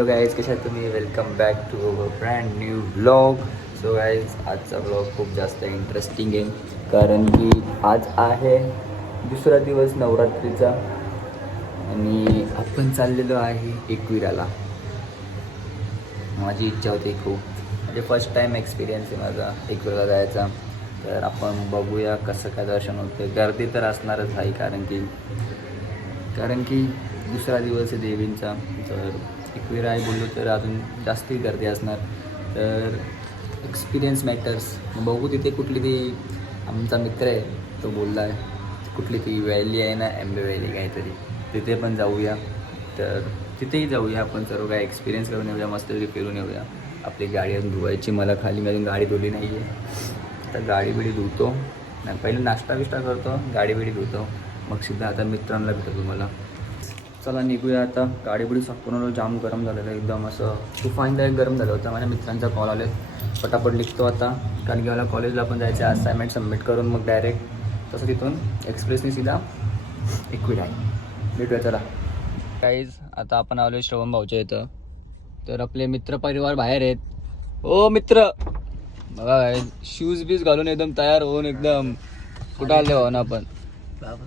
Hello guys, कशा आहात तुम्ही? Welcome back to our brand new blog. So guys, आजचा ब्लॉग खूप जास्त इंटरेस्टिंग आहे, कारण की आज आहे दुसरा दिवस नवरात्रीचा आणि आपण चाललेलो आहे एकविराला. माझी इच्छा होती खूप, म्हणजे फर्स्ट टाईम एक्सपिरियन्स आहे माझा एकविराला जायचा. तर आपण बघूया कसं काय दर्शन होतं. गर्दी तर असणारच आहे, कारण की दुसरा दिवस आहे देवींचा. तर एकविरा आहे बोललो तर अजून जास्ती गर्दी असणार. तर एक्सपिरियन्स मॅटर्स. बघू तिथे कुठली ती, आमचा मित्र आहे तो बोलला आहे कुठली ती व्हॅली आहे ना, एम्बे व्हॅली काहीतरी, तिथे पण जाऊया. तर तिथेही जाऊया आपण, सर्व काय एक्सपिरियन्स करून येऊया, मस्त फिरून येऊया. आपली गाडी अजून धुवायची, मला खाली मी अजून गाडी धुली नाही आहे. तर गाडी बिडी धुतो, पहिले नाश्ता बिष्टा करतो, गाडी बिडी धुतो, मग सिद्धा आता मित्रांना भेटतो तुम्हाला. चला निघूया आता. गाडी बिडी संपूर्ण जाम गरम झालेलं आहे, एकदम असं तुफानदायक गरम झालं होतं. माझ्या मित्रांचा कॉल आले, पटापट निघतो आता, कारण की मला कॉलेजला पण जायचं आहे. असाइनमेंट सबमिट करून मग डायरेक्ट तसं तिथून एक्सप्रेसने सीधा एकविरा आहे. भेटूया चला. काहीच आता आपण आलो श्रवण भाऊच्या इथं. तर आपले मित्रपरिवार बाहेर आहेत. ओ मित्र बघा, शूज बीज घालून एकदम तयार होऊन एकदम कुठं आले हो ना आपण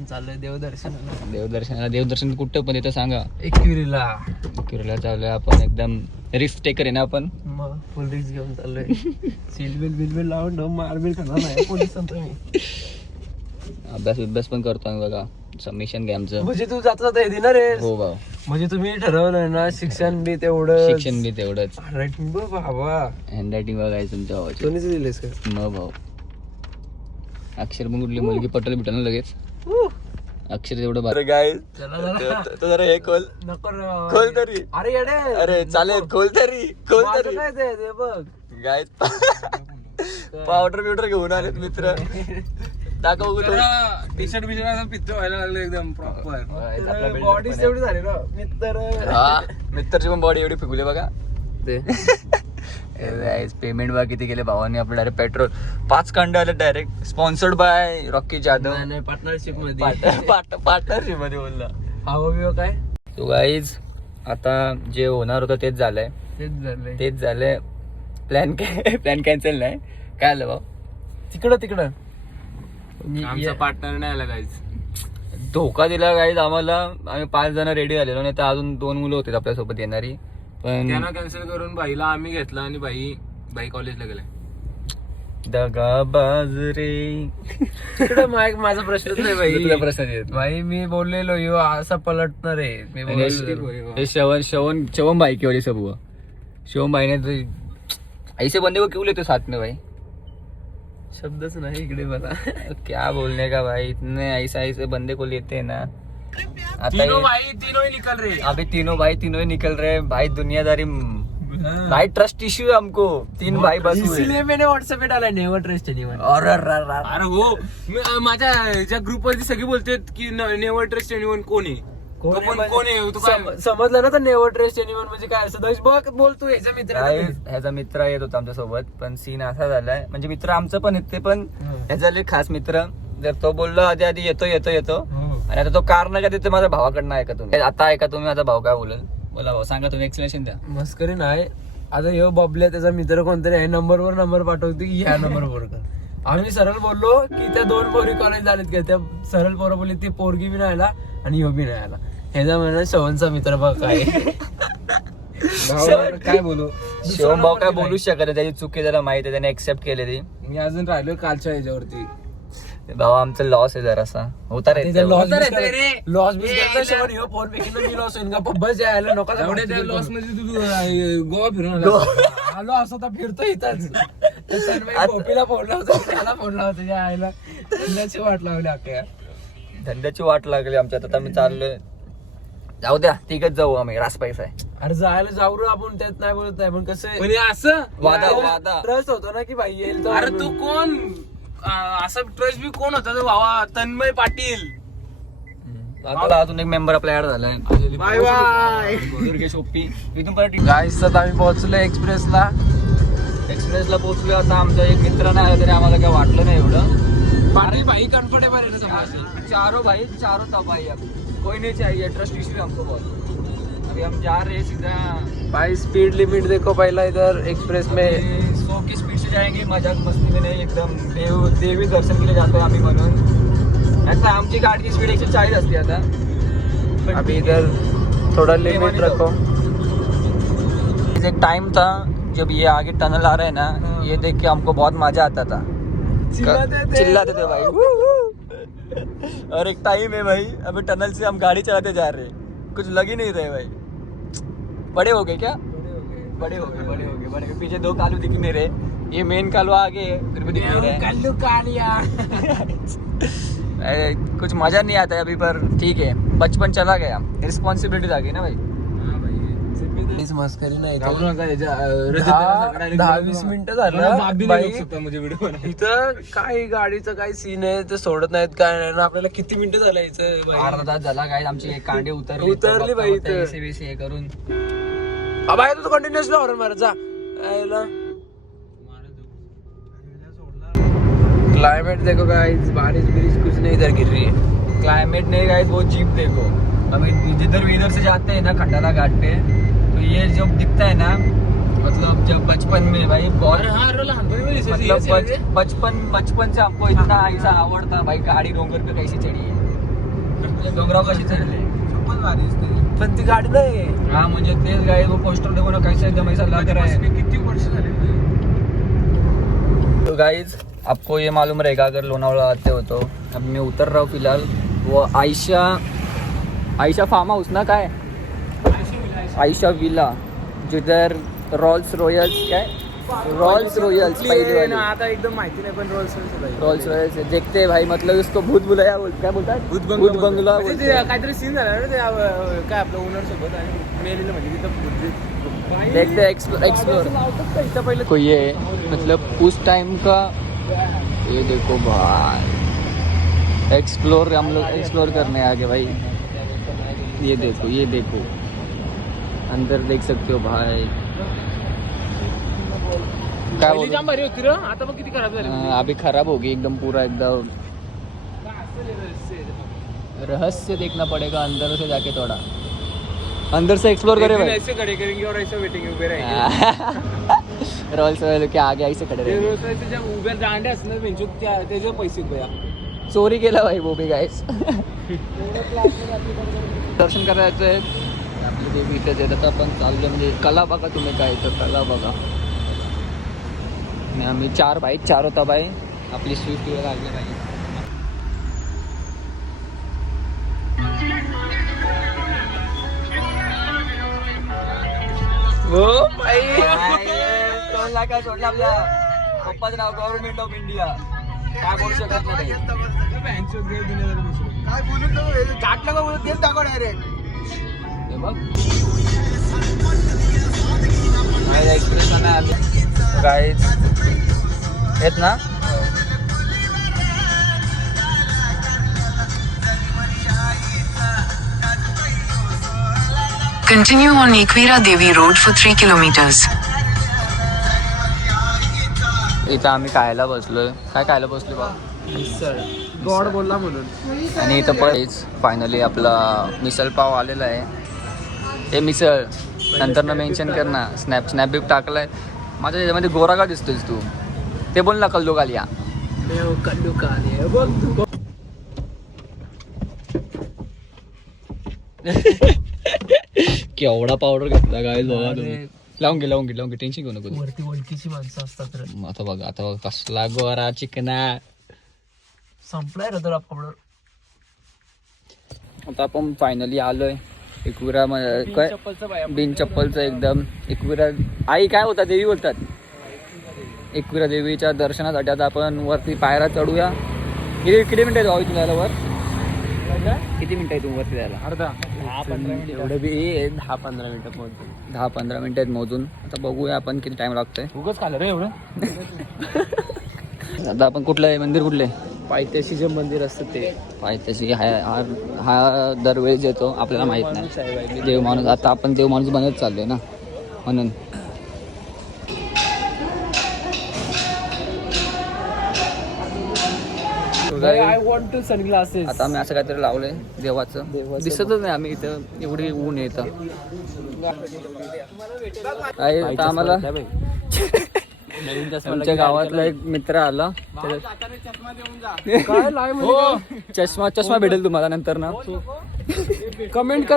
चाललोय देवदर्शनाला. देवदर्शन कुठं पण येतं सांगा? एकविरीला चाललोय आपण, एकदम रिस्क टेकर आहे ना आपण. मग फुल रिक्स घेऊन चाललोय. सीट बिल लावून मारबिल खाणार नाही पोलिसांचा. मी अभ्यास पण करतो आम्ही बघा. सबमिशन घ्या आमचं. म्हणजे तू जाता देणार रे? हो भाऊ. म्हणजे तुम्ही ठरवलंय ना शिक्षण बी तेवढंच. रायटिंग बाबा, हँडरायटिंग बघायचं तुमच्या भावाची. कोणीच लिहिलेस का? मग भाऊ, अक्षर पण कुठली मुलगी पटल भेटल ना लगेच. अक्षर एवढं बरं गाय. तो जरा हे खोल तरी. अरे चालेल, खोल तरी काय ते बघ गाय. पावडर बिवडर घेऊन आलेत मित्र. दाखव टी शर्ट बिशर्ट असं पित्त व्हायला लागलं एकदम प्रॉपर. बॉडी तेवढी झाली ना मित्रची पण बॉडी एवढी फिकवली बघा ते. पेमेंट बघा किती केले भावानी आपलं. डायरेक्ट पेट्रोल 5 कांडे आले direct. Sponsored by Rocky Jadhav. Partnership मध्ये बोलला. हवा काय. तो गाईज आता जे होणार होतं तेच झालंय. प्लॅन कॅन्सल नाही. काय आलं भाऊ? तिकडं आमचा पार्टनर नाही आला गाईज. धोका दिला गाईज आम्हाला. आम्ही 5 जण रेडी झालेलो, नाही तर अजून 2 मुलं होते आपल्यासोबत येणारी, पण त्यांना कॅन्सल करून बाईला आम्ही घेतला आणि बाई कॉलेजला गेलाय. दगाबाज रे. माझा प्रश्नच नाही बाई. तुझा प्रश्न येत भाई मी बोललेलो यो असा पलटणार आहे. मी बोललेलो शवम भाई की वजह से हुआ. शिवम भाई ने तो ऐसे बंदे को क्यों लेते साथ में भाई? शब्दच नाही इकडे मला. क्या बोलने का भाई, इतने ऐसे बंदे को लेते हैं ना. तीनों ही निकल रहे. अभी तीनों ही निकल रहे भाई. दुनियादारी भाई, ट्रस्ट इश्यू है हमको. 3 भाई बस हुए, इसलिए मैंने व्हाट्सएप पे डाला नेवर ट्रस्ट एनीवन. अरे हो, माझ्या ग्रुप वरती सगळे बोलतात की नेवर ट्रस्ट एनीवन. कोण आहे? समजलं ना तर नेवर ट्रस्ट एनीवन म्हणजे काय असं. बघ बोलतो ह्याचा मित्र येत होता आमच्या सोबत, पण सीन असा झालाय, म्हणजे मित्र आमचं पण येते, पण ह्याचा खास मित्र. जर तो बोललो आधी येतो आणि आता तो कारण का देतो माझ्या भावाकडनं. ऐका तुम्ही माझा भाऊ काय बोला भाऊ, सांगा तुम्ही एक्सप्लेनेशन द्या. मस्करी नाही. आता ह्यो बबल्या त्याचा मित्र कोणतरी आहे, नंबर पाठवतो की ह्या नंबरवर कर. आम्ही सरळ बोललो की त्या 2 पोरी कॉलेज झालेत का. त्या सरळ पोरं बोलली ती पोरगी बी नाही आला आणि ह्यो बी नाही आला. ह्याचा म्हणा शवनचा मित्र बघ काय. काय बोलू, शिवम भाऊ काय बोलू शकत. त्याची चुकी त्याला माहिती आहे, त्याने एक्सेप्ट केली ती. मी अजून राहिलो कालच्या ह्याच्यावरती. भाऊ आमचा लॉस आहे जरासा. होता रे लॉस बी फोन पैकी मी लॉस होईन का बस यायला नको. लॉस मध्ये तू गोवा फिरून आलो असं तर फिरतो इथंच. गोपीला फोन लावतो, त्याला फोन लावतो. यायला धंद्याची वाट लावली अख्या. धंद्याची वाट लागली आमच्या. आता आम्ही चाललोय. जाऊ द्या, तिकच जाऊ आम्ही. रास पैसा आहे. अरे जायला जाऊ रे आपण, त्यात नाही बोलत नाही, पण कसं असं वादा ट्रस्ट होतो ना की भाई येईल. अरे तू कोण असं ट्रस्ट बी कोण होता तो भावा? तन्मय पाटील. आता अजून एक मेंबर आपला ऍड झालाय. बाय बाय दुर्गेश ओप्पी. इथून परत गाईस आता आम्ही पोहोचलो एक्सप्रेसला पोहोचलो. आता आमचा एक मित्र नाही आला तरी आम्हाला काय वाटलं नाही एवढं. अरे भाई कम्फर्टेबल है ना. चारों तबाही. कोई नहीं चाहिए, ट्रस्ट इश्यू हमको बहुत. अभी हम जा रहे हैं सीधा भाई स्पीड लिमिट देखो पहला इधर एक्सप्रेस में 100 की स्पीड से जाएंगे, मजाक मस्ती में नहीं, एकदम देवी दर्शन के लिए जातो आम्ही म्हणून. आता आमची गाडीची स्पीड 140 असते आता. अभी इधर थोड़ा लिमिट रखो. एक टाइम था जब ये आगे टनल आ रहा है ना, ये देख के हमको बहुत मजा आता था. चिल्लाते थे भाई. और एक टाइम है भाई, अभी टनल से हम गाड़ी चलाते जा रहे हैं, कुछ लग ही नहीं रहे भाई. बड़े हो गए क्या? बड़े हो गए. पीछे 2 कालू दिख नहीं रहे, ये मेन कालू आगे फिर भी दिख नहीं रहे. कल्लू कालिया. कुछ मजा नहीं आता है अभी, पर ठीक है, बचपन चला गया, रिस्पॉन्सिबिलिटी आ गई ना भाई. इस मस्करी नाही. घाबरू नका, 10-20 मिनिटं झालं बाई. मुझे व्हिडिओ इथं काय गाडीचं काय सीन आहे ते सोडत नाहीत काय नाही ना. आपल्याला किती मिनिटं झालं इथं बाई? अर्धा तास झाला काय, आमची कांडे उतरली बाई इथं. एसी हे करून. बाई तू कंटिन्युअसली हॉर्न मारत जा. क्लाइमेट देखो गाइस, बारिश बिरिश कुछ नहीं इधर गिर रही है. क्लाइमेट नहीं गाइस, वो जीप देखो. अभी जिधर इधर से जाते हैं ना खंडाला घाट पे, तो ये जो दिखता है ना, मतलब जब बचपन में भाई बहुत मतलब बचपन से हमको इतना ऐसा आवड़ता भाई, गाड़ी डोंगर पे कैसी चढ़ी है, डोंगराव कशी चढली. पण ती गाडी नाही. हाँ म्हणजे तेच गाइस, वो पोस्टर देखो ना कैसे एकदम ऐसा लग रहा है. किती वर्ष झाले. तो गाइज आपको ये मालूम रहेगा अगर लोनावाला आते हो तो. अब मैं उतर रहा हूँ फिलहाल. वो आयशा फार्म हाऊस ना, काय आयशा विला, जिधर रॉल्स रॉयल्स पहिली वाली. आता एकदम माहिती नाही पण रॉल्स रॉयल्स देखते हैं भाई, मतलब इसको भूत बुलाया क्या बोलतात, भूत बंगला काहीतरी सीन झाला ना ते काय आपलं ओनर सोबत आणि मेलेलं म्हणजे तिथं देखते हैं एक्सप्लोर. को ये मतलब उस टाइम का, ये देखो भाई, एक्सप्लोर हम लोग एक्सप्लोर करने आ गए भाई. ये देखो अंदर देख सकते हो भाई. काय बोलू? जाम भारी होती रे. आता मग किती खराब झाली. अभी खराब होगी एकदम, पूरा एकदम. रहस्य देखना पड़ेगा अंदर से जाके, थोड़ा अंदर से एक्सप्लोर करे भाई. ऐसे खड़े करेंगे और ऐसे वेटिंग उभे राहायचे. रॉयल्स रॉयल के आगे ऐसे खड़े रहे. त्याच्या उभ्या दांड्या असणार बेंचू त्याचे पैसे उभ्या चोरी केला भाई वो भी गाइस. दर्शन करायला जायचंय आपली देवी इथेच येत. आता आपण चाललो, म्हणजे कला बघा तुम्ही, काय तर कला बघा. आणि आम्ही 4 बाईक 4 होता बाई, आपली स्विफ्ट वर लागले बाई. हो बाई. टोलला काय सोडलं आपल्या पप्पाचं नाव, गव्हर्नमेंट ऑफ इंडिया, काय बोलू शकत नाही. काय बोलू चाटलं का बोलत तेच टाका डायरेक्ट. हे बघ एक्सप्रेस गाईज आहेत ना. Continue on Ekvira Devi Road for 3 kilometers. इथं आम्ही खायला बसलोय. काय खायला बसलो बा? मिसळ. गॉड बोलला म्हणून. आणि इथं पण फायनली आपला मिसळ पाव आलेला आहे. हे मिसळ नंतर ना मेन्शन कर ना, स्नॅप बिप टाकलाय. माझ्या याच्यामध्ये गोरा का दिसतोयस तू? ते बोल ना, कल्लू कालिया. कल्लू कालिया बघ तू. केवढा पावडर घेतला काय बघा तुम्ही. लावून घे टेन्शन घेऊ नको. वरती ओळखीची माणसं असतात रे. आता बघा कसला गोरा चिकना. संपलाय रे तुला पावडर. आता आपण फायनली आलोय एकविरा काय बिन चप्पलचं एकदम. एकविरा आई काय होता, देवी बोलतात. एकविरा देवीच्या दर्शनासाठी आता आपण वरती पायऱ्या चढूया. किती मिनिटं जाऊ इथून जायला वर? किती मिनिटं आहे तू वरती जायला? अर्धा 10-15 मिनिट. एवढं बी 10-15 मिनिटं पोहोचतो. 10-15 मिनिटं आहेत मोजून. आता बघूया आपण किती टाइम लागतोय. उगाच खाल्लं रे एवढं. आता आपण कुठलं आहे मंदिर, कुठले पायथ्याशी जे मंदिर असतं ते. पायथ्याशी हा दरवेळेस येतो, आपल्याला माहित नाही. देव माणूस, आता आपण देव माणूस बनत चाललोय ना म्हणून. I want to sunglasses. आता आम्ही असं काहीतरी लावलंय देवाचं. दिसतच नाही आम्ही इथं, एवढी ऊन येतं. आता आम्हाला आमच्या गावातला एक मित्र आला. चष्मा भेटेल तुम्हाला नंतर ना. कमेंट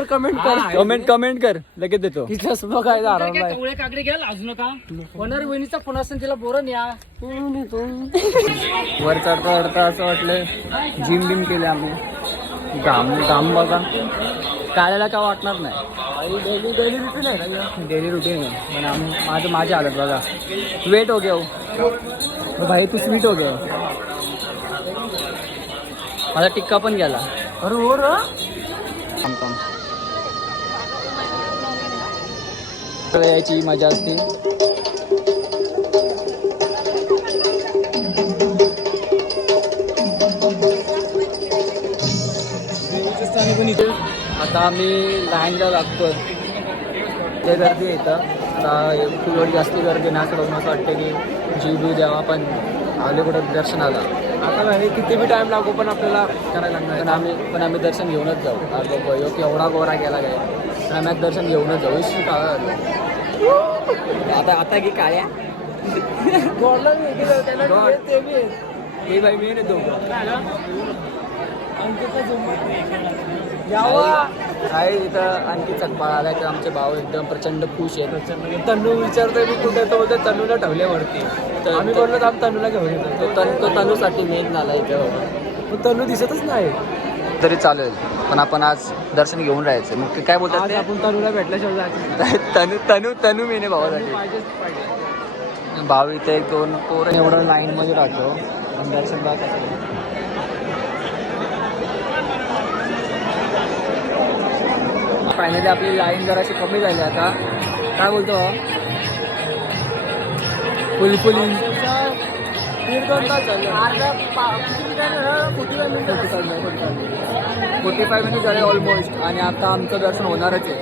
कर लगेच देतो. की चष्मा काय दाराला काकडे घ्या लाजू नका. होणार वहिनीचा फोन असेल तिला बोरण या. वर चढता चढता असं वाटलं जिम बिम केले आम्ही. घाम बघा काढायला का वाटणार नाही. डेली रुटीन आहे ना. डेली रुटीन आहे पण माझी हालत बघा. वेट हो गया हो भाई, तू स्वीट हो गया. माझा टिक्का पण गेला. अरे हो रा. याची मजा असते. आता आम्ही लाईनला लागतोय. ते गर्दी येतं. आता फुलवर जास्ती गर्दी ना असं बघून असं वाटतं की जीव बिव द्यावा, पण आले कुठं दर्शनाला. आता हे किती बी टाइम लागू पण आपल्याला करायला लागणार. पण आम्ही दर्शन घेऊनच जाऊ. लोक एवढा गोरा गेला काय, पण आम्ही आज दर्शन घेऊनच जाऊ. इशी आता की काळ्या हे भाई मी नाही दोघं काय इथं आणखी चकपाळ आलाय तर आमचे भाऊ एकदम प्रचंड खुश आहेत. तनू विचारतोय मी कुठे, तो बोलतो तनूला ठेवल्यावरती. आम्ही बोललो आम्ही तनूला घेऊन येतो. तो तनूसाठी मेन झाला इथं. पण तनू दिसतच नाही. तरी चालेल, पण आपण आज दर्शन घेऊन राहायचं. मग काय बोलतात आज आपण तनूला भेटल्याशिवाय तनू मेने भावासाठी. भाऊ इथे एक दोन पोरं एवढं लाईन मध्ये राहतो आणि दर्शन फायनली आपली लाईन जराशी कमी झाली. आता काय बोलतो फुलफुली 45 मिनिट झाले ऑलमोस्ट. आणि आता आमचं दर्शन होणारच आहे.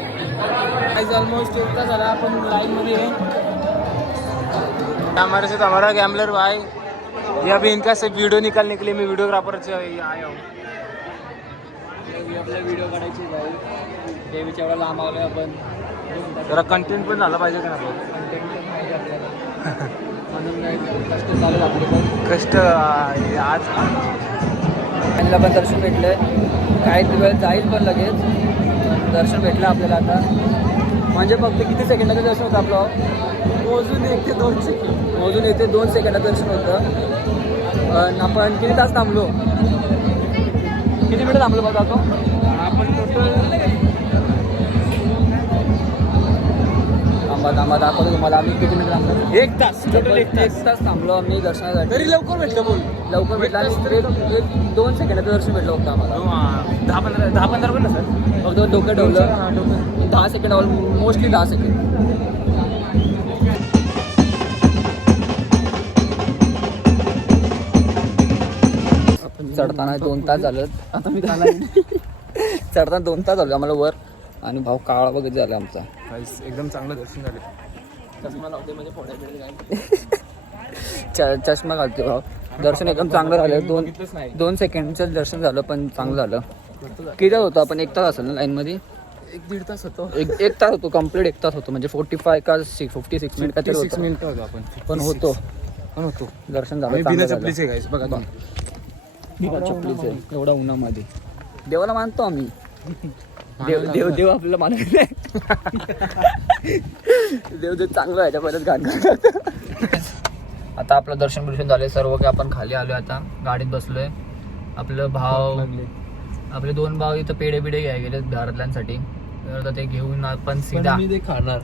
ऑलमोस्ट 1 तास झाला आपण लाईन मध्ये. हमारे साथ हमारा गैम्बलर भाई, ये अभी इनका सिर्फ वीडियो निकालने के लिए मैं वीडियोग्राफर से आया हूँ. आपला व्हिडिओ काढायची भाऊ देवीच्या एवढा लांब आलोय आपण. जरा कंटेंट पण झाला पाहिजे का ना. म्हणून कष्ट चालू आपले पण. कष्ट आज त्यांना पण दर्शन भेटलंय. काही वेळ जाईल पण लगेच दर्शन भेटलं आपल्याला आता. म्हणजे फक्त किती सेकंदाचं दर्शन होतं आपलं. मोजून 1 ते 2 सेकंद. मोजून येते 2 सेकंदाचं दर्शन होतं. आपण किती तास थांबलो, किती मिनिटं थांबलो बघा तो. आपण टोटल थांबा दाखवतो तुम्हाला आम्ही किती मिनिटं थांबलो. 1 तास. टोटल 1 तास थांबलो आम्ही दर्शनासाठी. तरी लवकर भेटलं बोल. लवकर भेटला. आणि 2 सेकंदाचं दर्शन भेटलं होतं आम्हाला. 10-15 पण नसतात. फक्त डोकं ठेवलं 10 सेकंड, मोस्टली 10 सेकंड. चढताना 2 तास झालं. आता मी चढताना 2 तास झालं आम्हाला वर. आणि भाऊ काळा बघत झाला आमचा. एकदम चांगलं दर्शन झालं. चष्मा लावते म्हणजे चष्मा घालते भाऊ. दर्शन एकदम चांगलं झालं. 2 सेकंडचं दर्शन झालं पण चांगलं झालं. किती होतं आपण 1 तास असेल ना लाईनमध्ये. 1-1.5 तास होतो. 1 तास होतो. कम्प्लीट 1 तास होतो. म्हणजे 45 का 56 मिनिट काहीतरी होतं. मिनिटं होतो आपण. पण होतो दर्शन झालं. बिना चपलीचे गाईस बघा तुम्ही. चपलीचे एवढा उन्हामध्ये. देवाला मानतो आम्ही. देव आपल्याला मानत नाही. देव चांगलं आहे परत घाण. आता आपलं दर्शन बिर्शन झाले सर्व काही. आपण खाली आलोय. आता गाडीत बसलोय. आपलं भाव आपले 2 भाव इथं पेढे घ्यायला गेले घरातल्यांसाठी. तर आता ते घेऊन आपण सीधा मी ते खाणार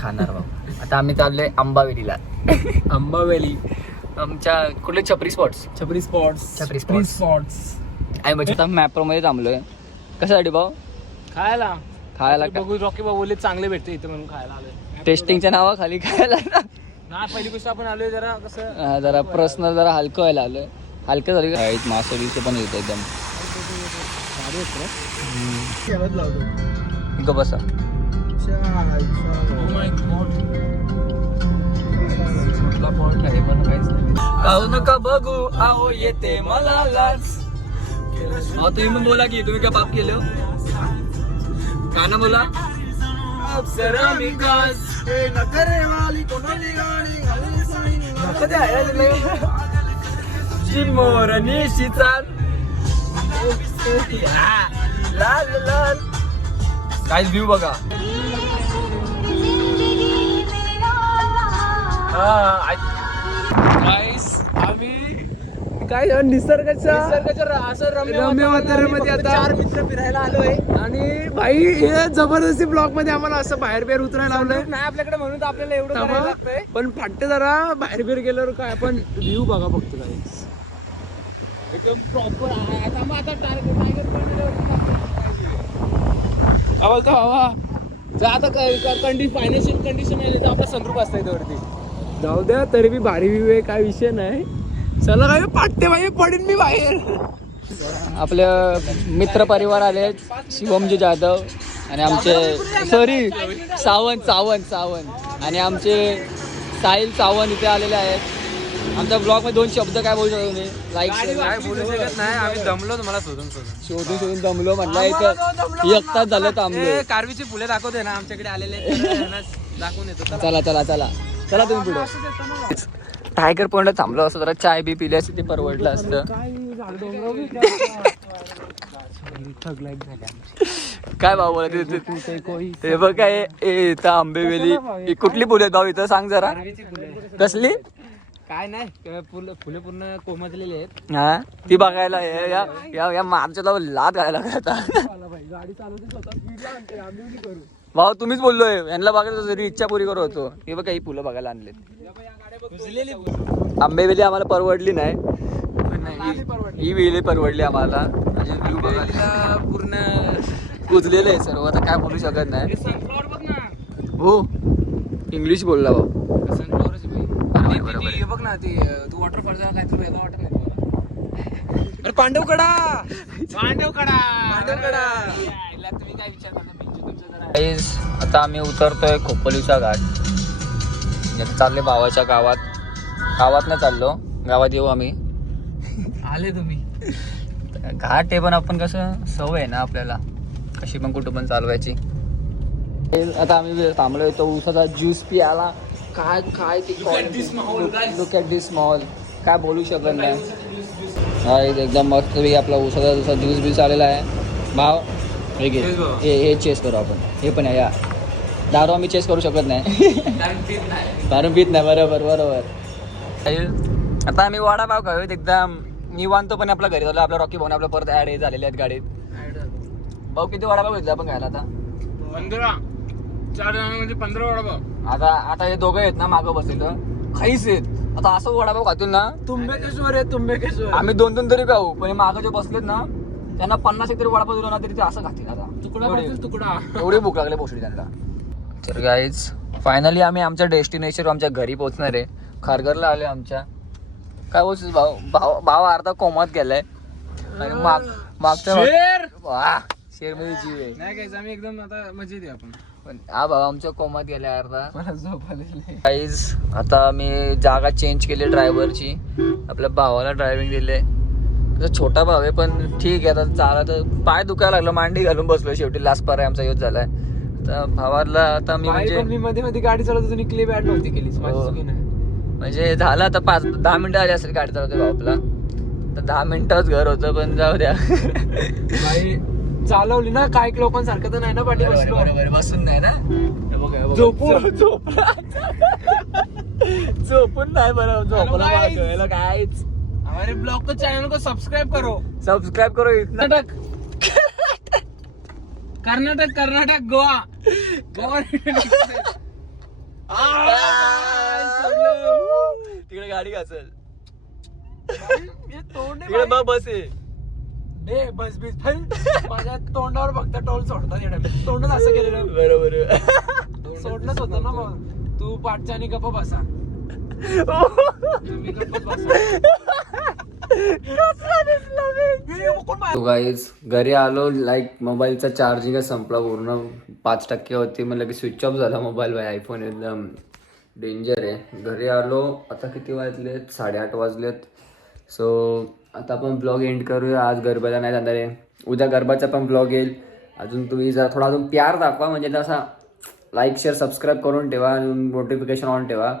भाऊ. आता आम्ही चाललोय अंबावेलीला. अंबावेली. आमच्या कुठले छपरी स्पॉट्स. छपरी स्पॉट्स. आणि म्हणजे आता मॅप्रो मध्ये थांबलोय. कशासाठी भाऊ. खायला बघू. रॉकी भाऊ बोलले चांगले भेटते इथं म्हणून खायला आलोय. टेस्टिंगच्या नावाखाली खायला ना. पहिली गोष्ट आपण आलोय जरा कसं जरा पर्सनल जरा हलकं व्हायला आलोय. हलकं झालं का मासोलीचं पण येतं एकदम. इथं बसा. पॉइंट आहे पण काहीच नाही. पाहू नका बघू आओ येते मला लाज. तुम्ही पण बोला की तुम्ही काय पाप केलं का ना बोला. अप्सरा विकास मोरनी शिचार लाल लाल. काय व्ह्यू बघा. काय निसर्गाच्या असं रम्य वातावरणामध्ये आता 4 मित्र फिरायला आलोय आणि भाई हे जबरदस्ती ब्लॉक मध्ये आम्हाला असं बाहेर बेर उतरायला लावलंय. नाही आपल्याकडे म्हणून आपल्याला एवढं करायला लागतंय. पण फाटते जरा बाहेर बेर गेल्यावर काय आपण व्ह्यू बघा फक्त काय एकदम प्रॉपर आहे. आता मग आता टायगर बोलतो हवा आता फायनान्शियल कंडिशन आहे आपला सनरूफ असतं वरती. जाऊ द्या तरी बी भारी व्ह्यू आहे काय विषय नाही. चला काय पाटते भाई पडीन मी बाहेर. आपल्या मित्र परिवार आले शिवमजी जाधव आणि आमचे सॉरी सावंत आणि आमचे साहिल सावंत इथे आलेले आहेत. आमच्या ब्लॉग मध्ये 2 शब्द काय बोलू शकतो तुम्ही. लाईक काय बोलू शकत नाही. आम्ही दमलो तुम्हाला शोधून दमलो म्हटलं इथं एकटाच झालं थांबलो. कारवीची फुले दाखवते ना आमच्याकडे आलेले दाखवून येतो. चला तुम्ही पुढे. टायगर पॉइंटला थांबलो असं जरा चाय बी पिली असते ते परवडलं असतं. काय भाऊ बोलत ते बघ काय इथं आंबेवेली कुठली फुले आहेत भाऊ इथं सांग जरा. कसली काय नाही फुले पूर्ण कोमजलेली आहेत. हा ती बघायला या मागच्या लाद घालायला आता. गाडी चालवते स्वतः भाऊ तुम्हीच बोललोय यांना बघायला तरी इच्छा पुरी करत होतो. हे बघा ही फुलं बघायला आणलेत. आंबेवेली आम्हाला परवडली नाही ही वेली परवडली आम्हाला. म्हणजे व्ह्यू बघायला पूर्ण कुजलेलं आहे सर्व. आता काय बोलू शकत नाही. हो इंग्लिश बोलला भाऊ. बघ ना ती तू वॉटरफॉल जा काय तुला वाटत नाही. अरे पांडवकडा तुम्ही काय विचार करता. आता आम्ही उतरतोय खोपोलीचा घाट. चालले भावाच्या गावात नाही चाललो गावात येऊ आम्ही. आले तुम्ही घाट आहे पण आपण कसं सवय आहे ना आपल्याला कशी पण कुठं पण चालवायची. आता आम्ही थांबलोय तो उसाचा ज्यूस पियाला. काय ते लुक ॲट दिस मॉल काय बोलू शकत नाही. हा एकदम मस्त आपला उसाचा जसा ज्यूस बी आलेला आहे. भाव हे घे हे चेस करू आपण. हे पण आहे या दारू आम्ही चेस करू शकत नाही. दारू पित नाही. बरोबर. आता आम्ही वडापाव खाऊ एकदम निवांतो पण आपल्या घरी झालं. आपल्या रॉकी भाऊने आपल्या परत ऍड झालेले आहेत गाडीत. भाऊ किती वडापाव घेतला आपण खायला आता 15 4 जणांमध्ये 15 वडापाव. आता हे दोघं आहेत ना मागं बसलेलं काहीच आहेत. आता असं वडापाव खातील ना तुंबेकेश्वर आम्ही 2 तरी खाऊ पण मागं जे बसलेत ना त्यांना 50 तरी वडापाव दिला ना तरी ते असं खातील. आता तुकडा एवढी भूक लागली पोचली त्यांना. तर गाईज फायनली आम्ही आमच्या डेस्टिनेशन आमच्या घरी पोहोचणार आहे. खारघरला आले आमच्या. काय बोलतोस भाव अर्धा कोमात गेलाय आणि मागच्या शेर मध्ये जीव आहे. नाही काय आम्ही एकदम आता मजेत आहे आपण. पण हा भाऊ आमच्या कोमात गेलाय अर्धा. मला झोप आलेली. गाईज आता मी जागा चेंज केली ड्रायव्हरची. आपल्या भावाला ड्रायव्हिंग दिले. छोटा भाव आहे पण ठीक आहे. आता चाला तर पाय दुखायला लागलं मांडी घालून बसलो. शेवटी लास्ट पार आहे आमचा यूज झालाय. तर भावाला आता मी मध्ये गाडी चालवतो तुम्ही क्लिप ऍड नव्हती केली. म्हणजे झालं आता 5-10 मिनिटं आली असेल गाडी चालवते भाऊ आपला. तर 10 मिनिटच घर होतं पण जाऊ द्या. चालवली ना काही लोकांसारखं तर नाही ना पाठी बरोबर बसून नाही ना झोपून नाही बरोबर झोपला काहीच. हमारे ब्लॉग को चैनल को सब्सक्राइब करो. इतना कर्नाटक गोवा तिकडे गाडी असेल तिकडे मग बस आहे. बस माझ्या तोंडावर फक्त टोल सोडतात. तोंडच असं केलेलं बरोबर सोडलंच होतं ना. मग तू पाठच्या आणि गप्पा बसा. गाईज घरी आलो. लाईक मोबाईलचा चार्जिंग संपला पूर्ण 5% होती. म्हणलं की स्विच ऑफ झाला मोबाईल. आयफोन एकदम डेंजर आहे. घरी आलो आता किती वाजलेत 8:30 वाजलेत. सो आता आपण ब्लॉग एंड करूया. आज गरबाला नाही जाणार आहे. उद्या गरबाचा पण ब्लॉग येईल. अजून तुम्ही जरा थोडा अजून प्यार दाखवा, म्हणजे तसा लाईक शेअर सबस्क्राईब करून ठेवा आणि नोटिफिकेशन ऑन ठेवा.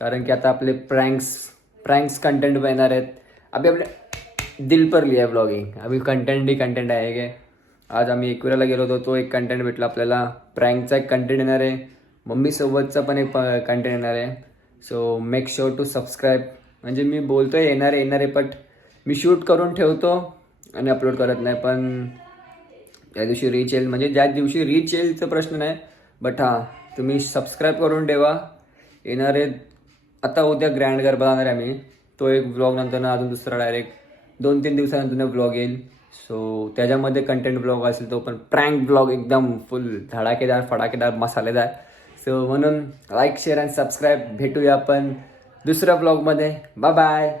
कारण की आता आपले प्रँक्स कंटेंट येणार आहेत. अभी आपले दिल पर लिया ब्लॉगिंग. अभी कंटेंट ही कंटेंट आहे काय. आज आम्ही एकविराला गेलो होतो, तो एक कंटेंट भेटला आपल्याला. प्रँकचा एक कंटेंट येणार आहे. मम्मीसोबतचा पण एक कंटेंट येणार आहे. So make sure to subscribe. म्हणजे मी बोलतोय येणार आहे बट मी शूट करून ठेवतो आणि अपलोड करत नाही. पण त्या दिवशी रीच येईल, म्हणजे ज्या दिवशी रीच येईलचा प्रश्न नाही. बट हां, तुम्ही सबस्क्राईब करून ठेवा. येणार आहे आता उद्या ग्रँड गरबा जाणार आहे आम्ही. तो एक ब्लॉग नंतर अजून दुसरा डायरेक्ट 2-3 दिवसानंतर ब्लॉग येईल. सो त्याच्यामध्ये कंटेंट ब्लॉग असेल तो पण प्रँक ब्लॉग एकदम फुल धडाकेदार फडाकेदार मसालेदार. सो म्हणून लाईक शेअर आणि सबस्क्राईब. भेटूया आपण दुसऱ्या ब्लॉगमध्ये. Bye bye.